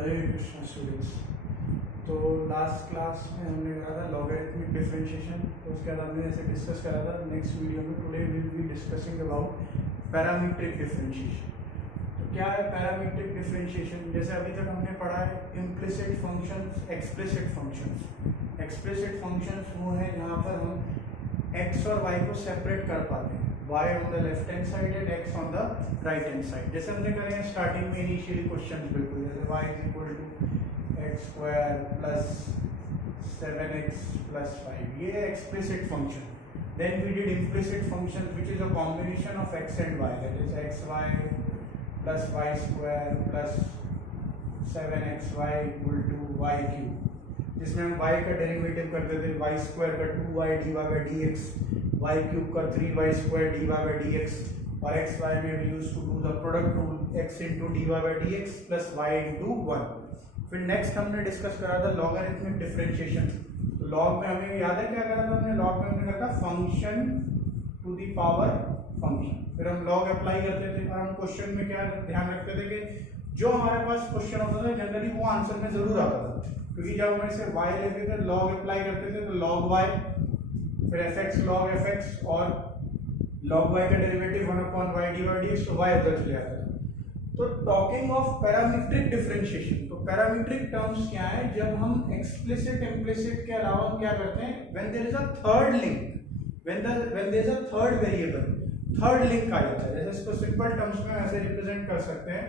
हरे Krishna students. तो last class में हमने करा था लॉगरिथमिक डिफरेंशिएशन, तो उसके बाद हमने ऐसे डिस्कस करा था। नेक्स्ट वीडियो में today will be discussing about parametric differentiation. तो क्या है पैरामीट्रिक डिफरेंशिएशन? जैसे अभी तक हमने पढ़ा है implicit functions, explicit functions. Explicit functions वो है जहाँ पर हम x और y को सेपरेट कर पाते हैं, y on the left hand side and x on the right hand side। जैसे हमने करे हैं स्टार्टिंग में इनिशियली क्वेश्चन, बिल्कुल जैसे y is equal to x square plus 7x plus 5, ये explicit function। then we did implicit function which is a combination of x and y, that is xy plus y square plus 7xy equal to y cube, जिसमें हम y का derivative करते थे y square का 2y dy by dx, y cube का 3y square dy by dx, और xy में we used to do the product rule x into dy by dx plus y into 1। फिर next हमने discuss करा था logarithmic differentiation. तो log में हमें याद है क्या करा था हमने? लॉग में हमने करा था function to the power function. फिर हम लॉग अप्लाई करते थे और हम क्वेश्चन में क्या ध्यान रखते थे कि जो हमारे पास क्वेश्चन होता था जनरली वो आंसर में जरूर आता था, क्योंकि जब हम इसे y लेते थे log अप्लाई करते थे तो log y, फिर fx log fx और log y का डेरिवेटिव 1/y dx, तो y उधर चले आता था। तो टॉकिंग ऑफ पैरामीट्रिक डिफरेंशिएशन, तो पैरामीट्रिक टर्म्स क्या है? जब हम एक्सप्लिसिट इम्प्लिसिट के अलावा हम क्या करते हैं, when there is a third link, when there is a third variable, third link आ जाता है। जैसे इसको सिंपल टर्म्स में ऐसे रिप्रेजेंट कर सकते हैं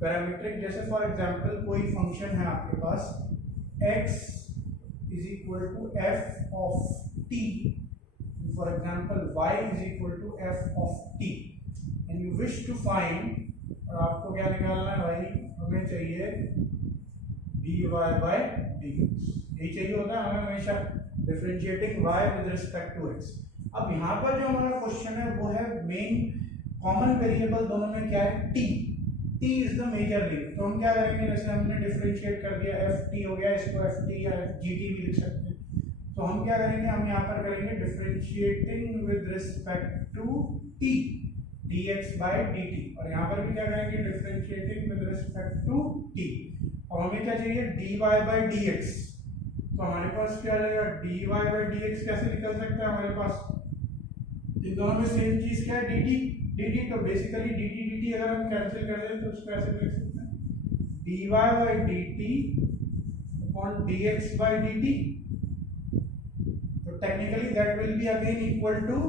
पैरामीट्रिक। जैसे फॉर एग्जांपल कोई फंक्शन है आपके पास x is equal to f of t, for example y is equal to f of t, and you wish to find, और आपको क्या निकालना है भाई? हमें चाहिए dy by dx, यही चाहिए होता है हमें हमेशा, differentiating y with respect to x। अब यहाँ पर जो हमारा क्वेश्चन है वो है मेन कॉमन वेरिएबल दोनों में क्या है? t। t is the major link। तो हम क्या करेंगे, जैसे हमने डिफरेंशिएट कर दिया ft हो गया, इसको ft या gt भी लिख सकते हैं। तो हम क्या करेंगे, हम यहाँ पर करेंगे differentiating with respect to t dx by dt, और यहाँ पर भी क्या करेंगे differentiating with respect to t। और हमें क्या चाहिए? dy by dx। तो हमारे पास क्या रहेगा? dy by dx कैसे निकल सकता है हमारे पास? इन दोनों में सेम चीज क्या है? dt। तो बेसिकली dt अगर हम कैंसिल कर दें तो उसको ऐसे लिख सकते हैं dy by dt upon dx by dt। तो technically that will be again equal to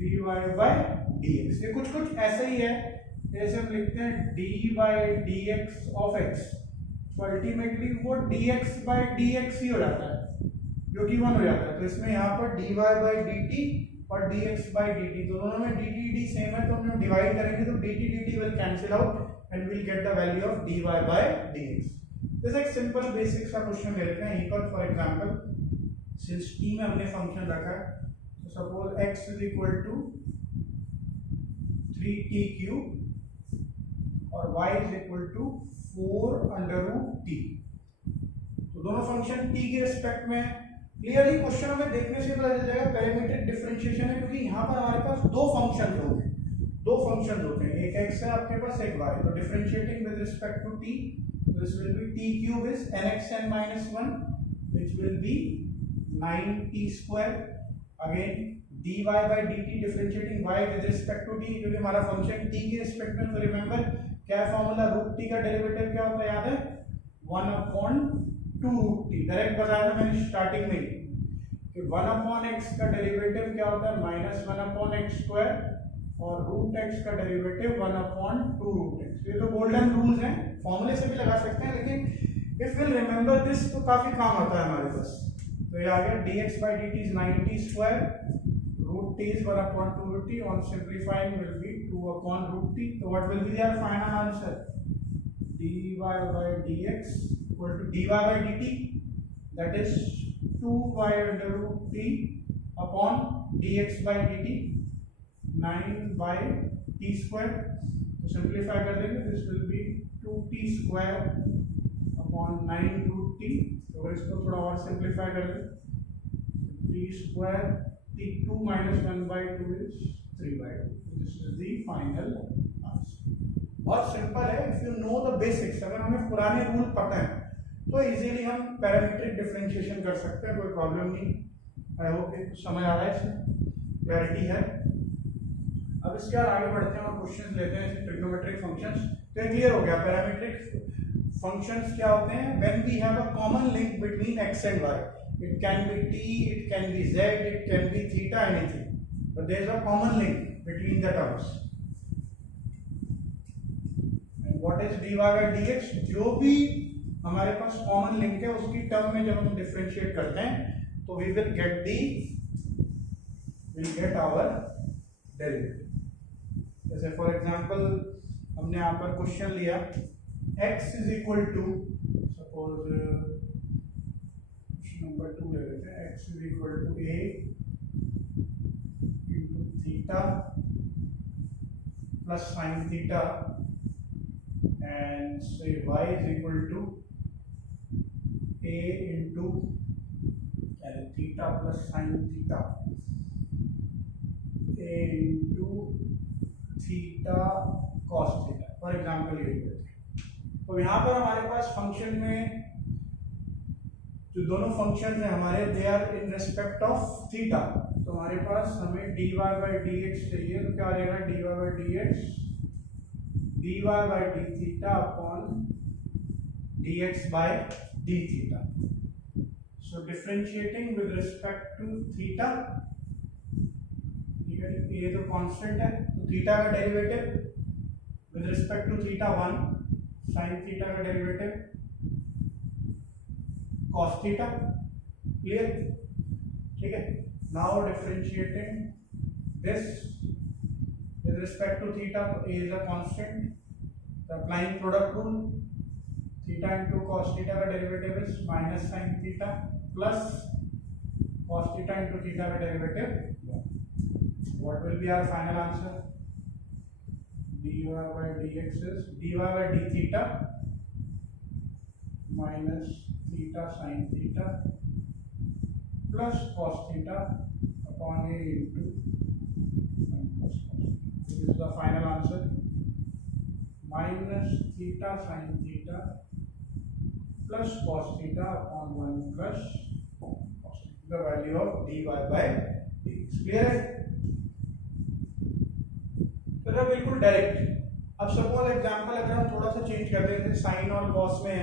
dy by dx। ये कुछ ऐसे ही है जैसे हम लिखते हैं dy by dx of x, तो अल्टीमेटली वो dx by dx ही हो जाता है, जो कि 1 हो जाता है। तो इसमें यहाँ पर dy by dt और dx by dt, तो दोनों में dt सेम है, तो हम लोग डिवाइड करेंगे तो dt will cancel out and we'll get the value of dy by dx। जैसे एक सिंपल बेसिक सा क्वेश्चन ले लेते हैं यहीं पर। फॉर एग्जांपल सिंस t में हमने फंक्शन रखा है, तो suppose x is equal to 3t cube और y is equal to 4 under root t। तो दोनों फंक्शन t के रिस्पेक्ट में क्लियरली क्वेश्चन हमें देखने से पता चल जाएगा पैरामीट्रिक डिफरेंशिएशन है, क्योंकि यहाँ पर हमारे पास दो फंक्शन होते हैं, एक x है आपके पास, एक y। तो differentiating with respect to t, this will be t cube is nxn minus 1 which will be 9t square, again dy by dt differentiating y with respect to t, क्योंकि हमारा function t के respect में। तो remember क्या formula? Root t का derivative क्या होता है याद है? 1/2 रूट t। डायरेक्ट बताया था मैंने स्टार्टिंग में कि 1/x का डेरिवेटिव क्या होता है? -1/x स्क्वायर, और रूट x का डेरिवेटिव 1/2 रूट x। ये तो गोल्डन रूल्स हैं, फॉर्मूले से भी लगा सकते हैं, लेकिन इफ विल रिमेंबर दिस तो काफी काम आता है हमारे पास। तो ये आ गया dx by dt is 9t square, root t is 1/2 root t, on simplifying will be 2 root t। So what will be their final answer? dy by dx equal to dy by dt, that is 2y under root t upon dx by dt 9 by t square। तो simplify कर देंगे, this will B 2t square upon 9 root t। तो इसको थोड़ा और simplify कर दें, t square t2 minus 1/2 is 3/2। This is the final answer। बहुत सिंपल है, if you know the basics, अगर हमें पुराने रूल पता है तो इजीली हम पैरामीट्रिक डिफरेंशिएशन कर सकते हैं, कोई प्रॉब्लम नहीं। आई होप ये समझ आ रहा है, इसमें क्लैरिटी है। अब इसके बाद आगे बढ़ते हैं और क्वेश्चंस लेते हैं ट्रिग्नोमेट्रिक फंक्शंस। तो क्लियर हो गया पैरामीट्रिक फंक्शंस क्या होते हैं, when we have a common link between x and y, it can be t, it can be z, it can be theta, anything, but there is a common link between the terms. What is dy by dx, जो भी हमारे पास common link है उसकी term में जब हम differentiate करते हैं तो we will get our derivative. जैसे फॉर एग्जांपल हमने यहाँ पर क्वेश्चन लिया x is equal to, suppose number 2 ले लेते हैं, x is equal to a into theta plus sine theta and say y is equal to a into theta plus sin theta, a into theta cos theta, for example ये। तो यहाँ पर हमारे पास function में जो दोनों फंक्शन है हमारे, they are in respect of theta. तो हमारे पास हमें dy by dx चाहिए, तो क्या रहेगा dy by dx dy by d theta upon dx by d theta. So differentiating with respect to theta, ठीक है, ये तो कांस्टेंट है, तो थीटा का derivative with respect to theta 1, sin theta का डेरिवेटिव cos theta, clear, ठीक है। Now differentiating this with respect to theta, a is a constant, the applying product rule, theta into cos theta का derivative is minus sin theta plus cos theta into theta का derivative 1. What will be our final answer? dy by dx is dy by d theta minus theta sin theta plus cos theta upon a into this is the final answer, minus theta sin theta plus cos theta upon 1 plus cos theta, the value of dy by dx. Clear है? तो बिल्कुल direct. अब suppose example अगर हम थोड़ा सा change कर देते हैं, साइन और कॉस में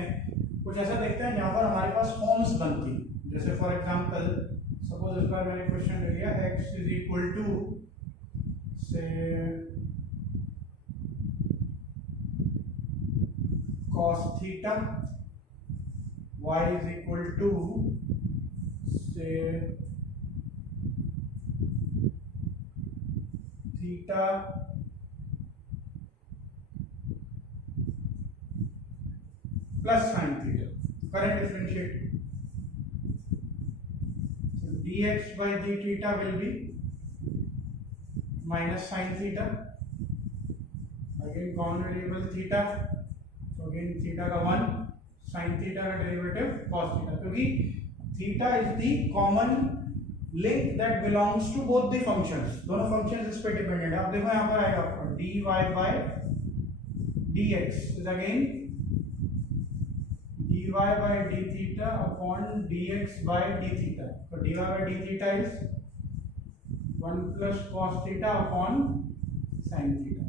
कुछ ऐसा देखते हैं जहां पर हमारे पास फॉर्म्स बनती, जैसे फॉर एग्जांपल सपोज इस बार मैंने क्वेश्चन ले लिया x इज इक्वल टू से cos theta, y is equal to say theta plus sin theta. Current differentiate, so dx by d theta will be minus sin theta, again common variable theta, so again theta का 1, sin theta का derivative cos theta, क्योंकि theta is the common link that belongs to both the functions, दोनों functions इस पे dependent है। अब देखो यहाँ पर आएगा आपका dy by dx is again dy by d theta upon dx by d theta, so dy by d theta is 1 plus cos theta upon sin theta।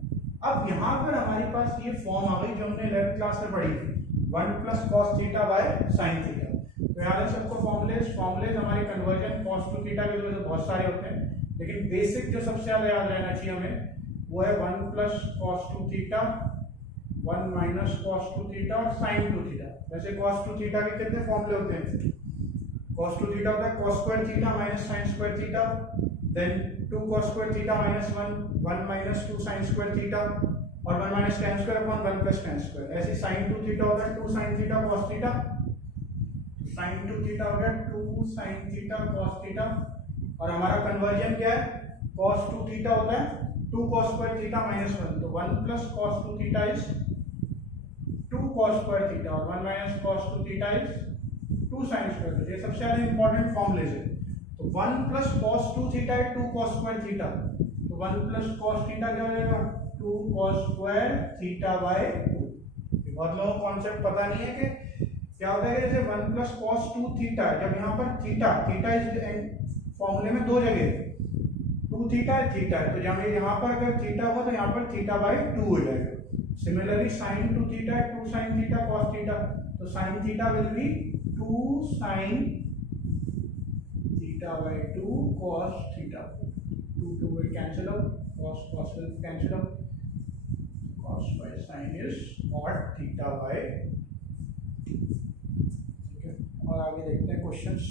अब यहाँ पर हमारे पास ये फॉर्म आ गई जो हमने 11th क्लास में पढ़ी थी, 1 plus cos theta by sin theta। तो याद है सबको फॉर्मूलेज हमारे कन्वर्जन cos to theta के वजह से बहुत सारे होते हैं, लेकिन बेसिक जो सबसे ज्यादा याद रहना चाहिए हमें वो है 1 plus cos to theta, 1 minus cos to theta और sin to theta। वैसे cos to theta के कितने फॉर्मूले होते हैं? cos to theta होता है cos square theta minus sin square theta, then 2 cos square theta minus 1 minus 2 sin square theta और 1 minus tan square upon 1 plus tan square। ऐसे sin to theta होता है 2 sin theta cos theta, sin to theta हो गया 2 sin theta cos theta, और हमारा conversion क्या है? cos to theta होता है 2 cos square theta minus 1, तो 1 plus cos to theta is 2 cos square theta और 1 minus cos to theta is 2 sin square theta। ये सबसे ज्यादा इंपॉर्टेंट फॉर्मूले है। तो 1 plus cos 2 theta है 2 cos square theta, तो 1 plus cos theta क्या हो जाएगा? 2 cos स्क्वायर थीटा बाय 2। बहुत लोगों को कॉन्सेप्ट पता नहीं है कि क्या होता है। जैसे 1 प्लस cos 2 थीटा, जब यहाँ पर थीटा थीटा इस फॉर्मूले में दो जगह 2 थीटा है थीटा है, तो जब यहाँ पर अगर थीटा हुआ तो यहाँ पर थीटा बाय 2 हो जाएगा। सिमिलरली sin 2 थीटा है 2 sin थीटा cos थीटा, तो sin theta will be 2 sin theta by 2 cos theta। 2 will cancel out, cos will cancel out, cos by sin is cot theta by। ठीक है, और आगे देखते हैं क्वेश्चंस।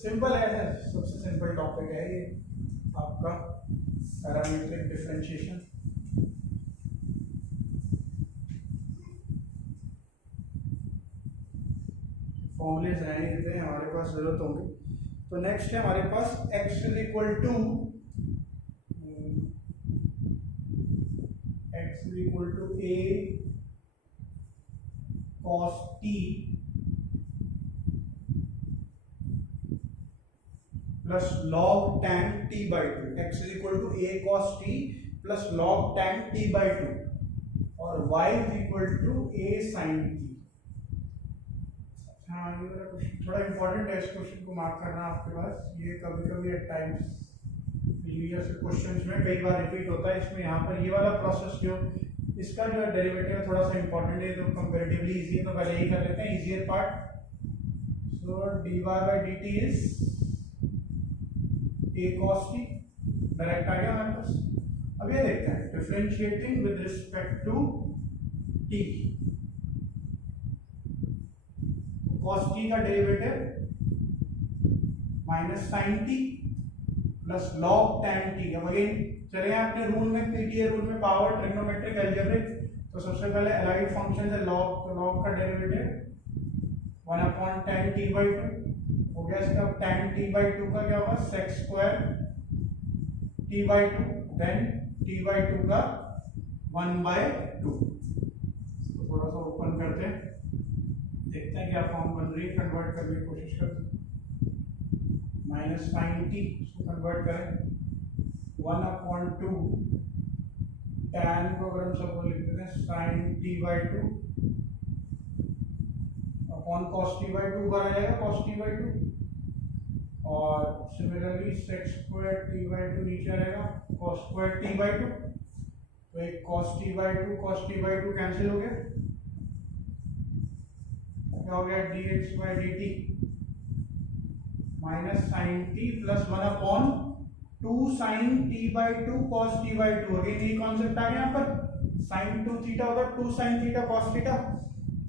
सिंपल है, सबसे सिंपल टॉपिक है ये आपका पैरामीट्रिक डिफरेंशिएशन। फॉर्मूलेज रहने देते हैं, हमारे पास जरूरत होंगे। तो नेक्स्ट है हमारे पास x is equal to a cos t plus log tan t by 2। x is equal to a cos t plus log tan t by 2 और y is equal to a sin t। हाँ, ये वाला question थोड़ा important है, इस question को mark करना आपके पास। ये कभी कभी एट टाइम्स प्रीवियस क्वेश्चंस में कई बार रिपीट होता है। इसमें यहाँ पर ये वाला प्रोसेस जो इसका जो है डेरिवेटिव थोड़ा सा इंपॉर्टेंट है, तो कंपैरेटिवली इजी है, तो पहले ही कर लेते हैं easier part. So dy by dt is a cos t, direct आ गया हमारे पास। अब ये देखते हैं differentiating with respect to t। cos t का derivative minus sin t plus log tan t। अब अगेन चले अपने रूल में, पीटीए रूल में, पावर ट्रिग्नोमेट्रिक अलजेब्रिक। तो सबसे पहले एलाइड फंक्शन है log, तो log का derivative 1 upon tan t by 2 हो गया। इसका tan t by 2 का क्या होगा sec square t by 2, then t by 2 का 1 by 2। तो थोड़ा सा ओपन करते हैं, देखते हैं क्या फॉर्म बन रही है, कन्वर्ट करने की कोशिश करते हैं। माइनस sin t इसको कन्वर्ट करें 1 अपॉन 2 tan को अगर हम सब लिख देते हैं sin t by 2 upon cos t by 2 बार आ जाएगा cos t by 2, और similarly sec square t by 2 नीचे आ जाएगा cos स्क्वायर t by 2। तो एक cos t by 2 cos t by 2 cancel हो गया, क्या हो गया dx by dt minus sin t plus 1 upon 2 sin t by 2 cos t by 2। Again ये कॉन्सेप्ट आ गया यहाँ पर, sin 2 थीटा होगा 2 sin थीटा cos थीटा,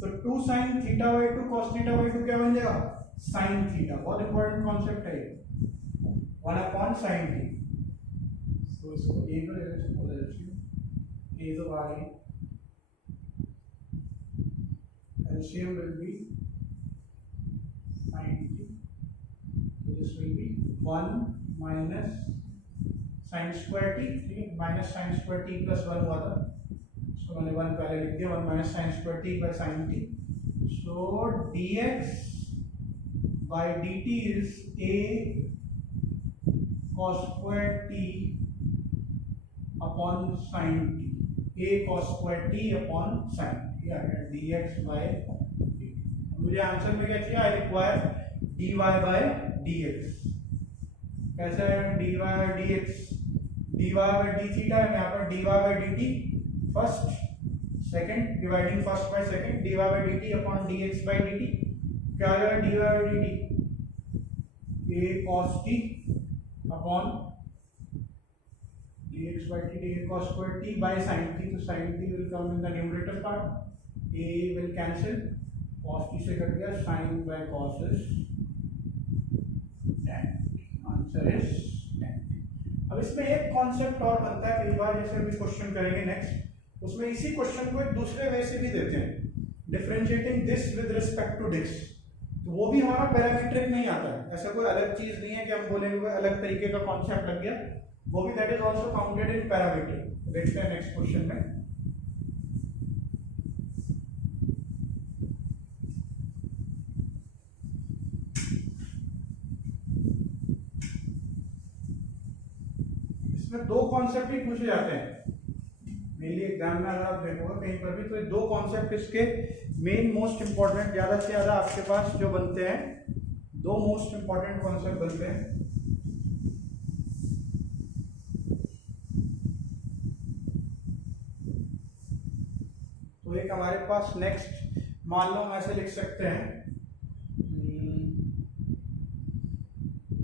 तो 2 sin theta by 2 cos theta by 2 क्या बन जाएगा sin थीटा। बहुत इंपॉर्टेंट कॉन्सेप्ट है ये, 1 अपॉन sin t। तो इसको a को ले लेते हैं, a तो आ गई, LCM will be sin t, this will B 1 minus sin square t, ठीक है, minus sin square t plus 1 हुआ था, सो मैंने 1 पहले लिख दिया, 1 minus sin square t by sin t। So dx by dt is a cos square t upon sin t, a cos square t upon sin t, या dx by dt। मुझे answer में क्या चाहिए, I require dy by dx। कैसे है dy by dx, dy by d theta है, यहाँ पर dy by dt first second, dividing first by second, dy by dt upon dx by dt, क्या आ जाएगा dy by dt a cos t upon dx by dt a cos square t by sin t। तो sin t will come in the numerator part, a will cancel, cos t से कट गया, sin by cos is tan, answer is tan। अब इसमें एक concept और बनता है, कई बार जैसे अभी क्वेश्चन करेंगे नेक्स्ट, उसमें इसी क्वेश्चन को एक दूसरे वे से भी देते हैं, differentiating this with respect to this. तो वो भी हमारा पैरामीट्रिक नहीं आता है, ऐसा कोई अलग चीज नहीं है कि हम बोलेंगे अलग तरीके का कॉन्सेप्ट लग गया, वो भी that is also counted in parametric. देखते हैं नेक्स्ट क्वेश्चन में। इसमें दो कॉन्सेप्ट ही पूछे जाते हैं मेनली एग्जाम में, अगर आप देखोगे कहीं पर भी तो दो कॉन्सेप्ट इसके मेन मोस्ट इंपॉर्टेंट, ज्यादा से ज्यादा आपके पास जो बनते हैं, दो मोस्ट इंपॉर्टेंट कॉन्सेप्ट बनते हैं। तो एक हमारे पास नेक्स्ट, मान लो हम ऐसे लिख सकते हैं,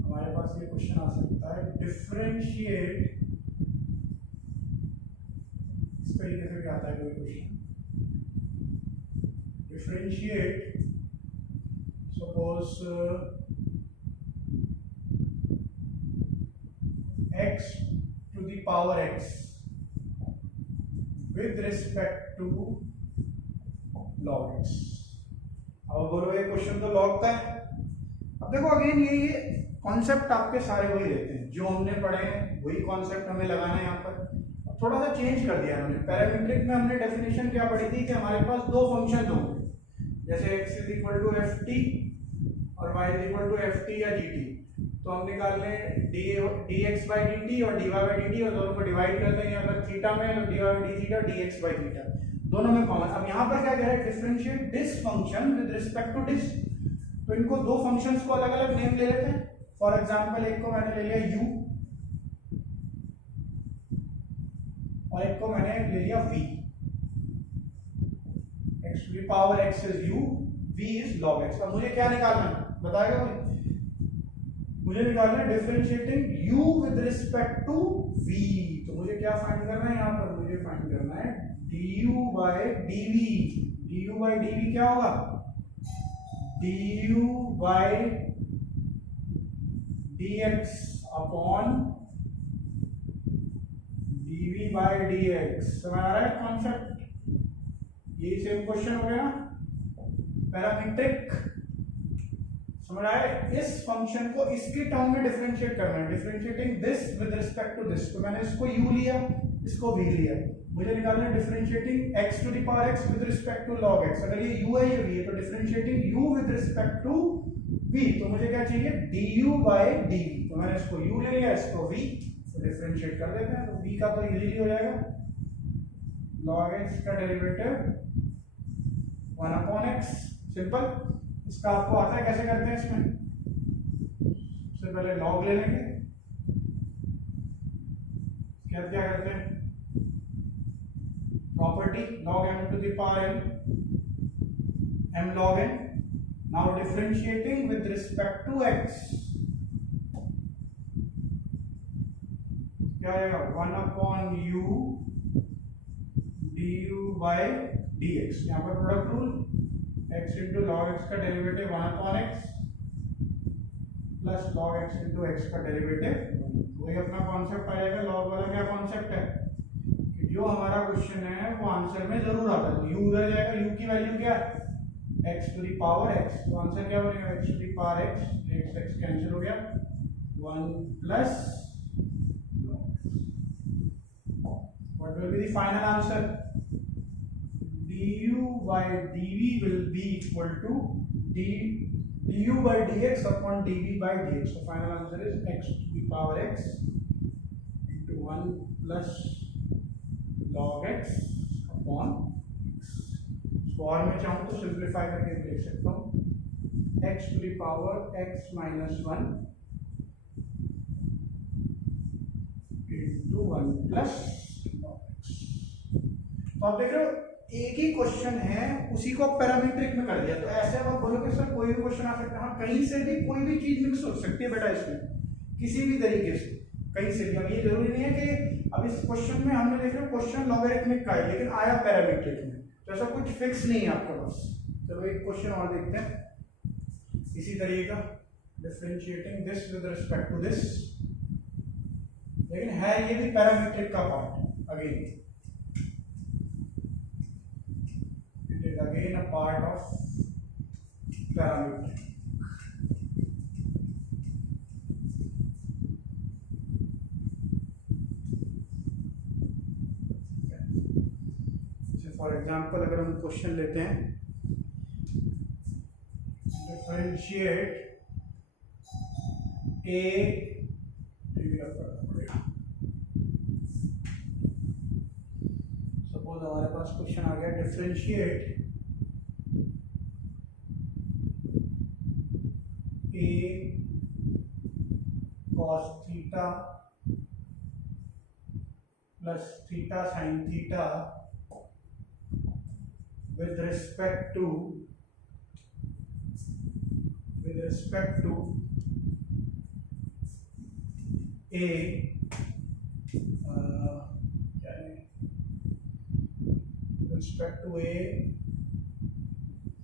हमारे पास ये क्वेश्चन आ सकता है, डिफरेंशिएट, इस तरीके से भी आता है कोई question, differentiate suppose x to the power x with respect to log x। अब बोलो ये क्वेश्चन तो लॉग का है। अब देखो अगेन ये कॉन्सेप्ट आपके सारे वही रहते हैं जो हमने पढ़े हैं, वही कॉन्सेप्ट हमें लगाना है यहाँ पर। थोड़ा सा चेंज कर दिया हमने। पैरामीट्रिक में हमने डेफिनेशन क्या पढ़ी थी कि हमारे पास दो फंक्शन होंगे, जैसे x is equal to f t और y is equal to f t या जी टी। तो हम निकाल लें d x by d t और d y by d t, और दोनों को डिवाइड कर देंगे। अगर थीटा में तो d y by d theta, d x by theta, दोनों में कॉमन। अब यहाँ पर क्या कह रहा है, differentiate this function with respect to this. तो इनको दो फंक्शंस को अलग अलग नेम ले लेते हैं। फॉर एग्जांपल एक को मैंने ले लिया u और एक को मैंने ले लिया v। x to the power x is u, v is log x। अब मुझे क्या निकालना है बताएगा मुझे निकालना है differentiating u with respect to v। तो मुझे क्या फाइंड करना है यहाँ पर, मुझे फाइंड करना है du by dv। du by dv क्या होगा, du by dx upon dv by dx। समझ आ रहा है कॉन्सेप्ट? ये सेम क्वेश्चन हो गया ना, पैरामीट्रिक। समझ आया? इस फंक्शन को इसके टर्म में डिफरेंशिएट करना है, differentiating this with respect to this. तो मैंने इसको u लिया, इसको v लिया। मुझे निकालना है differentiating x to the power x with respect to log x। अगर ये u है ये v है, तो differentiating u with respect to v। तो मुझे क्या चाहिए, du by dv। तो मैंने इसको u ले लिया, इसको v, तो डिफरेंशिएट कर देते हैं। तो v का तो इजीली हो जाएगा, log x का डेरिवेटिव 1 अपॉन x, सिंपल। इसका आपको आता है कैसे करते हैं, इसमें सबसे पहले log ले लेंगे। क्या करते हैं, property log m to the power m log n। now differentiating with respect to x, क्या आएगा, 1 upon u du by dx। यहाँ पर product rule, x into log x का derivative 1 upon x plus log x into x का derivative. वही अपना concept आ जाएगा। Log वाला क्या कॉन्सेप्ट है कि जो हमारा क्वेश्चन है वो आंसर में जरूर आता है। u उधर जाएगा, u की वैल्यू क्या है, x to the power x। तो आंसर क्या बनेगा, x to the power x, x cancel हो गया, 1 plus what will be the final answer, du by dv will be equal to du by dx upon dv by dx। so final answer is x to the power x into 1 plus log x upon x। इसको और मैं चाहूँ तो simplify करके लिख सकता हूँ, x to the power x minus 1 into 1 plus। तो आप देख रहे हो एक ही क्वेश्चन है, उसी को पैरामीट्रिक में कर दिया। तो ऐसे अब आप बोलोगे सर कोई भी क्वेश्चन आ सकता है, हाँ कहीं से भी कोई भी चीज मिक्स हो सकती है बेटा, इसमें किसी भी तरीके से कहीं से भी। अब ये जरूरी नहीं है कि अब इस क्वेश्चन में हमने देख रहे हो क्वेश्चन लॉगरिथमिक का है लेकिन आया पैरामीट्रिक में, तो ऐसा कुछ फिक्स नहीं है आपके पास। चलो एक क्वेश्चन और देखते हैं इसी तरीके का, differentiating this with respect to this, लेकिन है ये भी पैरामीट्रिक का part. Again again a part of parametric। For example अगर हम क्वेश्चन लेते हैं, डिफरेंशिएट a सपोज हमारे पास क्वेश्चन आ गया differentiate A cos theta plus theta sine theta with respect to a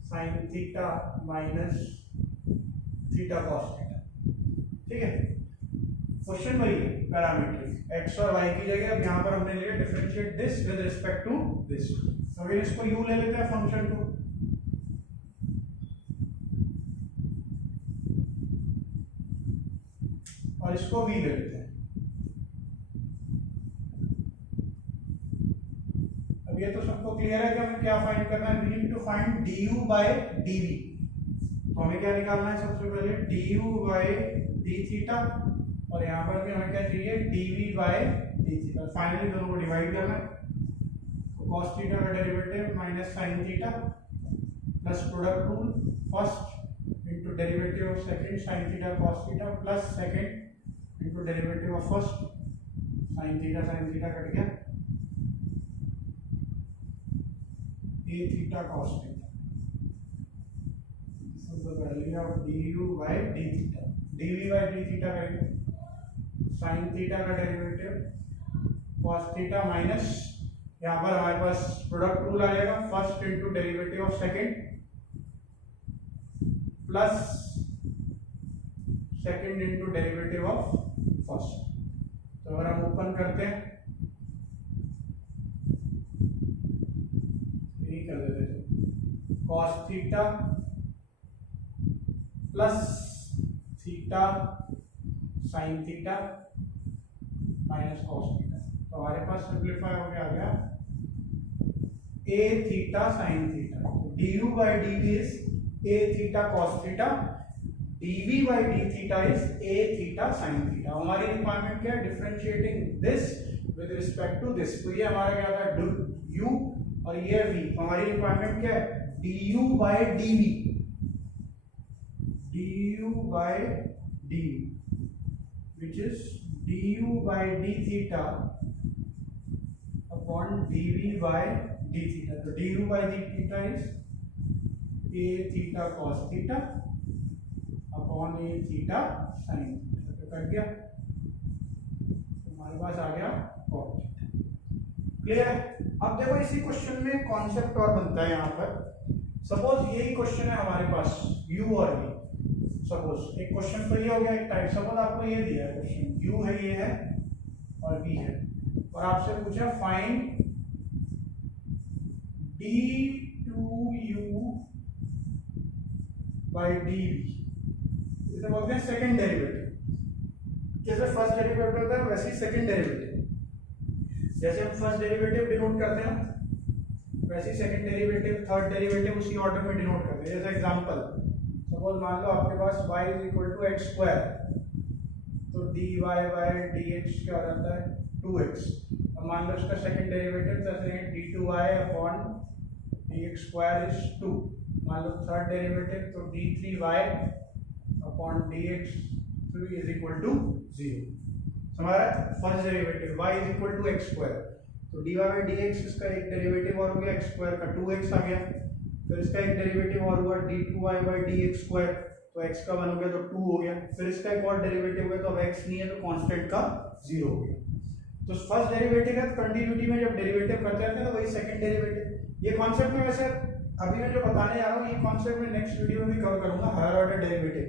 sin theta minus theta cos theta. ठीक है, question वही है पैरामीट्रिक x और y की जगह। अब यहाँ पर हमने लिया differentiate this with respect to this. तो अगर इसको u ले लेते हैं फंक्शन को, और इसको v ले लेते हैं। अब ये तो सबको क्लियर है कि हमें क्या फाइंड करना है। We need to find du by dv। तो हमें क्या निकालना है सबसे पहले du by d थीटा, और यहाँ पर भी हमें क्या चाहिए dv by d theta. Finally दोनों को डिवाइड करना है। cos थीटा का derivative minus sin theta plus product rule first into derivative of second sin theta cos theta plus second into derivative of first sin theta cut गया a theta cos theta. so the value of du by d theta, dv by d theta करेंगे sin theta का derivative cos theta minus, यहाँ पर हमारे पास product rule आ जाएगा first into derivative of second plus second into derivative of first. तो अगर हम open करते हैं, यही कर देते हैं cos theta plus theta sin theta minus cos theta. तो हमारे पास सिंप्लीफाई हो गया a theta sin theta. du by dv is a theta cos theta, dv by d theta is a theta sin theta. हमारी requirement क्या है, differentiating this with respect to this. तो ये हमारा क्या था u और ये v। हमारी रिक्वायरमेंट क्या है du by dv, du by dv which is du by d theta upon dv by d theta। तो du by d theta is a theta cos theta upon a theta sin theta। तो cut गया, हमारे पास आ गया cos theta। Clear है। अब देखो इसी question में कॉन्सेप्ट और बनता है। यहाँ पर सपोज यही क्वेश्चन है हमारे पास u और v। सपोज एक क्वेश्चन तो ये हो गया एक टाइप। सपोज आपको ये दिया है क्वेश्चन, u है ये है और v है, और आपसे पूछा फाइंड d2u by dv। इसे बोलते हैं सेकंड डेरिवेटिव। जैसे फर्स्ट डेरिवेटिव होता है वैसे ही सेकंड डेरिवेटिव। जैसे हम फर्स्ट डेरिवेटिव डिनोट करते हैं वैसे ही सेकंड डेरिवेटिव थर्ड डेरिवेटिव उसी ऑर्डर में डिनोट करते हैं। जैसे एग्जांपल सपोज मान लो आपके पास y = x², तो dy by dx क्या हो जाता है 2x। अब मान लो इसका सेकंड डेरिवेटिव जैसे d2y upon dx² is 2। मान लो थर्ड डेरिवेटिव तो d3y upon dx3 is equal to 0। हमारा फर्स्ट डेरिवेटिव y = x², तो dy by dx इसका एक डेरिवेटिव और हो गया x² का 2x आ गया। फिर इसका एक डेरिवेटिव और हुआ d2y by dx², तो x का 1 हो गया तो 2 हो गया। फिर इसका एक और डेरिवेटिव हुआ तो अब x नहीं है तो कांस्टेंट का 0 हो गया। तो फर्स्ट डेरिवेटिव है कंटिन्यूटी में जब डेरिवेटिव करते हैं तो वही सेकंड डेरिवेटिव। ये कॉन्सेप्ट में वैसे अभी मैं जो बताने जा रहा हूँ ये कॉन्सेप्ट में नेक्स्ट वीडियो में भी कवर करूंगा, हायर ऑर्डर डेरिवेटिव।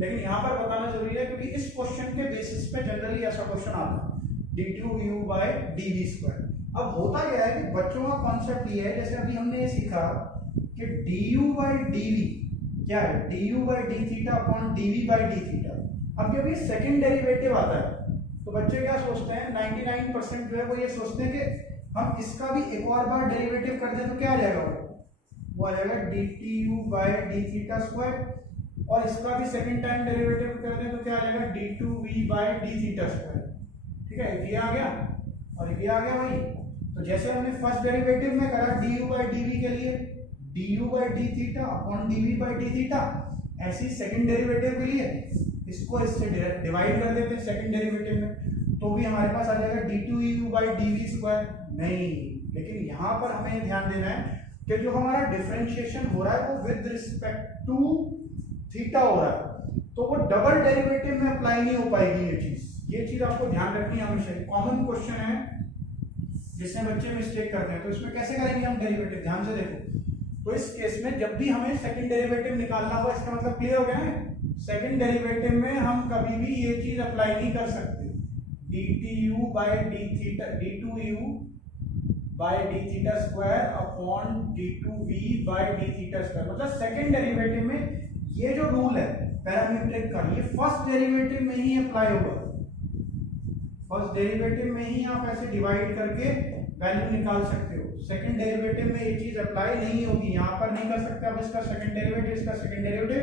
लेकिन यहाँ पर बताना जरूरी है क्योंकि इस क्वेश्चन के बेसिस पे जनरली ऐसा क्वेश्चन आता है d2u by dv²। अब होता क्या है कि बच्चों का कॉन्सेप्ट ये है, जैसे अभी हमने ये सीखा कि du by dv क्या है du by d theta upon dv by d theta. अब जब ये सेकंड डेरिवेटिव आता है तो बच्चे क्या सोचते हैं 99% जो है वो ये सोचते हैं कि हम इसका भी एक और बार डेरिवेटिव कर दें तो क्या आ जाएगा, वो आ जाएगा dtu by d theta square, और इसका भी सेकंड टाइम डेरिवेटिव कर दें तो क्या आ जाएगा d2v by d theta square. ठीक है, ये आ गया और ये आ गया भाई। तो जैसे हमने फर्स्ट डेरिवेटिव में करा du बाई dv के लिए du by d theta upon dv by d theta, ऐसे ही सेकंड डेरिवेटिव के लिए इसको इससे डिवाइड कर देते हैं सेकंड डेरिवेटिव में, तो भी हमारे पास आ जाएगा d2u बाई dv स्क्वायर। नहीं, लेकिन यहाँ पर हमें ध्यान देना है कि जो हमारा डिफरेंशिएशन हो रहा है वो विद रिस्पेक्ट टू थीटा हो रहा है, तो वो डबल डेरिवेटिव में अप्लाई नहीं हो पाएगी ये चीज आपको ध्यान रखनी है हमेशा। कॉमन क्वेश्चन है जिसमें बच्चे मिस्टेक करते हैं, तो इसमें कैसे करेंगे हम डेरिवेटिव, ध्यान से देखो। तो इस केस में जब भी हमें सेकंड डेरिवेटिव निकालना हो, इसका मतलब क्लियर हो गया है, सेकंड डेरिवेटिव में हम कभी भी ये चीज अप्लाई नहीं कर सकते, dtu by d theta d2u by d theta square upon d2v by d theta square. मतलब सेकंड डेरिवेटिव में ये जो रूल है पैरामीट्रिक का, ये फर्स्ट डेरिवेटिव में ही अप्लाई होगा। फर्स्ट डेरिवेटिव में ही आप ऐसे डिवाइड करके वैल्यू निकाल सकते हो, सेकंड डेरिवेटिव में ये चीज अप्लाई नहीं होगी, यहाँ पर नहीं कर सकते आप। इसका सेकंड डेरिवेटिव, इसका सेकंड डेरिवेटिव,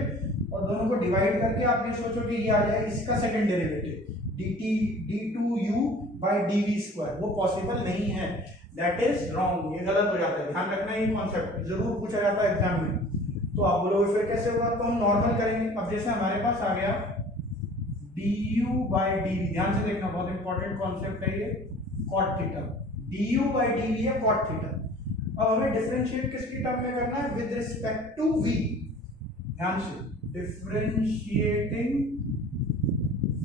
और दोनों को डिवाइड करके आप ये सोचो कि ये आ जाए इसका second derivative d2u by dv square, वो पॉसिबल नहीं है, दैट इज रॉन्ग, ये गलत हो जाता है। ध्यान रखना, ये कॉन्सेप्ट जरूर पूछा जाता है एग्जाम में। तो आप बोलोगे फिर कैसे होगा, तो हम नॉर्मल करेंगे। अब जैसे हमारे पास आ गया du बाय dv, ध्यान से देखना, बहुत इंपॉर्टेंट कॉन्सेप्ट है ये, cot theta, du by dv है cot थीटा। अब हमें डिफरेंशिएट किसकी टर्म में करना है, विद रिस्पेक्ट टू v। ध्यान से, differentiating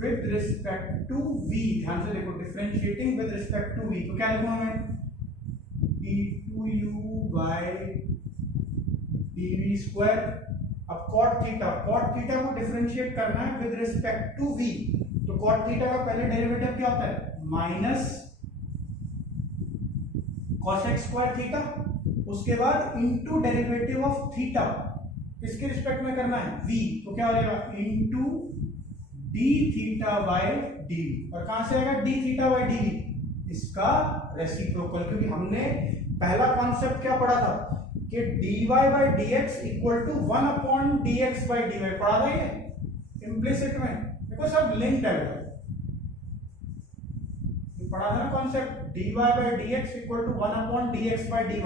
with respect to v, ध्यान से देखो, differentiating with respect to v, तो क्या लिखूंगा मैं, d2u बाय dv स्क्वायर। अब cot थीटा को डिफरेंशिएट करना है विद रिस्पेक्ट टू v, तो cot थीटा का पहले डेरिवेटिव क्या होता है, माइनस cosec स्क्वायर थीटा, उसके बाद इनटू डेरिवेटिव ऑफ थीटा, किसके रिस्पेक्ट में करना है, v, तो क्या हो जाएगा, into d theta by dv। और कहां से आएगा d थीटा बाय dv, इसका रेसिप्रोकल, क्योंकि हमने पहला कॉन्सेप्ट क्या पढ़ा था कि dy by dx equal to 1 upon dx by dy, पढ़ा था ये इंप्लिसिट में, देखो सब लिंक्ड है, ये पढ़ा था ना concept, dy by dx equal to 1 upon dx by dy।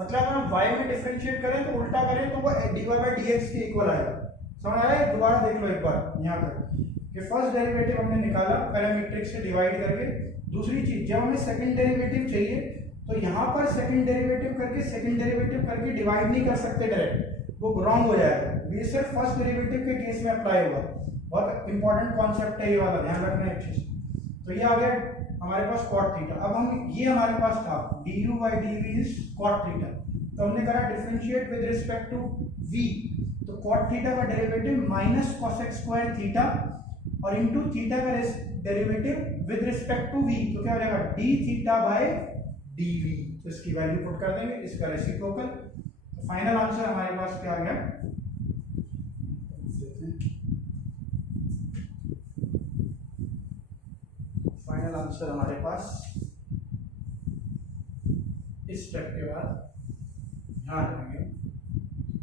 मतलब अगर हम y में डिफरेंशिएट करें तो उल्टा करें तो वो dy बाय dx के इक्वल आएगा। समझ आ रहा है, दोबारा देख लो एक बार यहां पर कि फर्स्ट डेरिवेटिव हमने निकाला पैरामीट्रिक से डिवाइड करके। दूसरी चीज, जब हमें सेकंड डेरिवेटिव चाहिए तो यहां पर सेकंड डेरिवेटिव करके डिवाइड नहीं कर सकते डायरेक्ट, वो रॉन्ग हो जाएगा। ये सिर्फ फर्स्ट डेरिवेटिव के केस में अप्लाई होगा। बहुत इंपॉर्टेंट कॉन्सेप्ट है ये वाला, ध्यान रखना है अच्छे से। तो ये आ गया हमारे पास cot थीटा। अब हम ये हमारे पास था du by dv is cot theta, तो हमने करा differentiate with respect to v, तो cot थीटा का derivative minus cosec square theta और इनटू थीटा का derivative with respect to v, तो क्या हो जाएगा d थीटा बाय dv। तो इसकी वैल्यू पुट कर देंगे, इसका रेसिप्रोकल। तो फाइनल आंसर हमारे पास क्या आ गया, फाइनल आंसर हमारे पास इस स्टेप के बाद ध्यान रखेंगे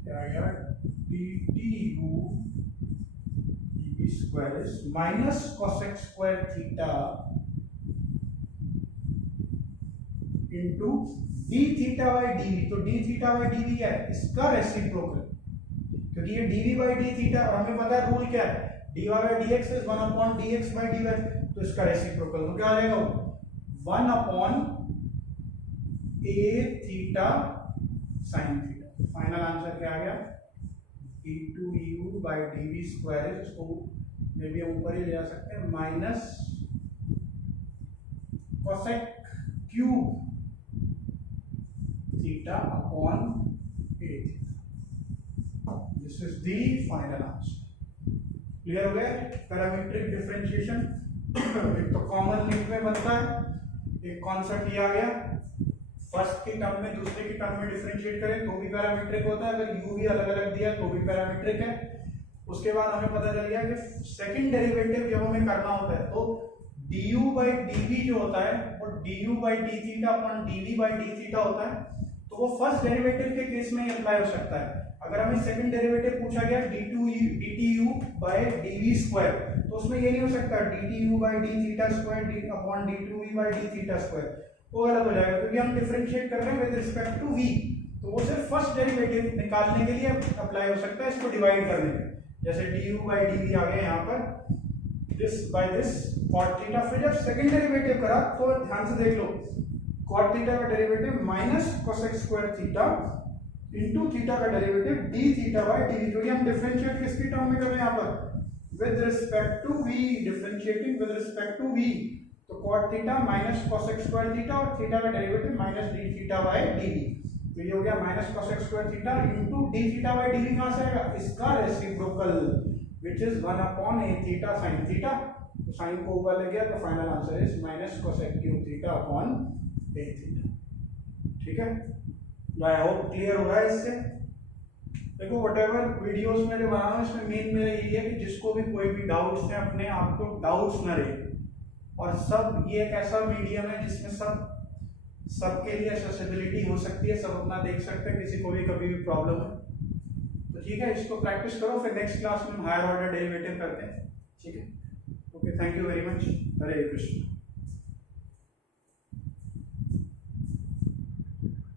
क्या आ गया, dtu dv square is minus cosec square theta into d theta by dv। तो d थीटा बाई dv क्या है, इसका रेसिप्रोकल, क्योंकि ये dv बाई d थीटा, और हमें पता है रूल क्या है, dy by dx is 1 upon dx by dy, तो इसका रेसिप्रोकल तो क्या आ जाएगा 1 upon a theta sin theta. Final answer क्या आ गया, d2u बाई dv स्क्वायर, इसको मे भी ऊपर ही ले जा सकते हैं, minus cosec cube theta upon a theta. This is the final answer. Clear हो गया पैरामीट्रिक डिफरेंशिएशन। एक तो कॉमन लिंक में बनता है, एक कॉन्सेप्ट ये आ गया, फर्स्ट की टर्म में दूसरे की टर्म में डिफरेंशिएट करें तो भी पैरामीट्रिक होता है, अगर u भी अलग अलग दिया तो भी पैरामीट्रिक है। उसके बाद हमें पता चल गया कि सेकंड डेरिवेटिव जब हमें करना होता है तो du बाई dv जो होता है वो du by d theta upon dv by d theta होता है, तो वो फर्स्ट डेरिवेटिव के केस में ही अप्लाई हो सकता है। अगर हमें सेकंड डेरिवेटिव पूछा गया dtu बाय dv स्क्वायर, तो उसमें ये नहीं हो सकता dtu by d theta square upon d2v by d theta square, वो गलत हो जाएगा क्योंकि हम डिफरेंशिएट कर रहे हैं विद रिस्पेक्ट टू v, तो वो सिर्फ फर्स्ट डेरिवेटिव निकालने के लिए अप्लाई हो सकता है, इसको डिवाइड करने में। जैसे du by dv आ गया यहाँ पर, this by this cot theta. फिर जब सेकंड डेरिवेटिव करा तो ध्यान से देख लो, cot थीटा का derivative minus cosec square theta into theta का derivative d theta by dv, क्योंकि हम डिफरेंशिएट किसकी टर्म में कर रहे हैं यहाँ पर with respect to v, differentiating with respect to v, तो cot theta minus cosec square theta और थीटा का derivative minus d theta by dv, तो ये हो गया minus cosec square theta into d theta by dv। कहां से आएगा, इसका reciprocal which is 1 upon a theta sin theta, तो sin को ऊपर ले गया तो final answer is minus cosec cube theta upon a theta. ठीक है, आई होप क्लियर हो रहा है इससे। देखो व्हाटएवर वीडियोस में जो बना रहा हूं इसमें मेन मेरा यही है कि जिसको भी कोई भी डाउट्स है अपने आप को डाउट्स न रहे, और सब ये एक ऐसा मीडियम है जिसमें सबके लिए एक्सेसिबिलिटी हो सकती है, सब अपना देख सकते हैं, किसी को भी कभी भी प्रॉब्लम है तो ठीक है, इसको प्रैक्टिस करो, फिर नेक्स्ट क्लास में हम हायर ऑर्डर डेरिवेटिव करते हैं। ठीक है, okay, thank you very much, Hare Krishna.